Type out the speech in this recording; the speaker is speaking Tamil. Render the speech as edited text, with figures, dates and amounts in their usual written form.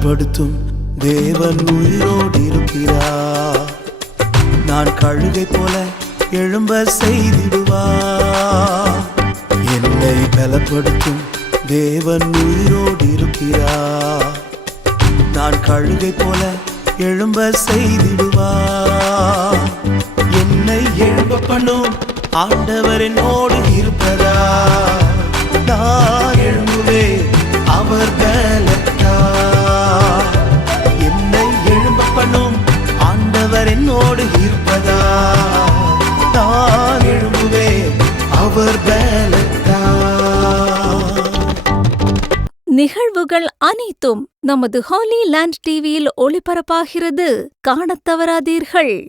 பலப்படுத்தும் தேவன் உயிரோடு இருக்கிறார். நான் கழுகை போல எழும்ப செய்திடுவார். என்னை பலப்படுத்தும் தேவன் உயிரோடு இருக்கிறார். நான் கழுகை போல எழும்ப செய்திடுவார். என்னை எழும்ப பண்ணும் ஆண்டவர் என்னோடு இருப்பதா. நான் எழும்புவேன் அவர் பலத்தால். என்னை எழும்ப பண்ணும் ஆண்டவர் என்னோடு இருப்பதா. நான் எழும்புவேன் அவர் பலத்தால். நிகழ்வுகள் அனைத்தும் நமது ஹோலி லேண்ட் டிவியில் ஒளிபரப்பாகிறது. காணத் தவறாதீர்கள்.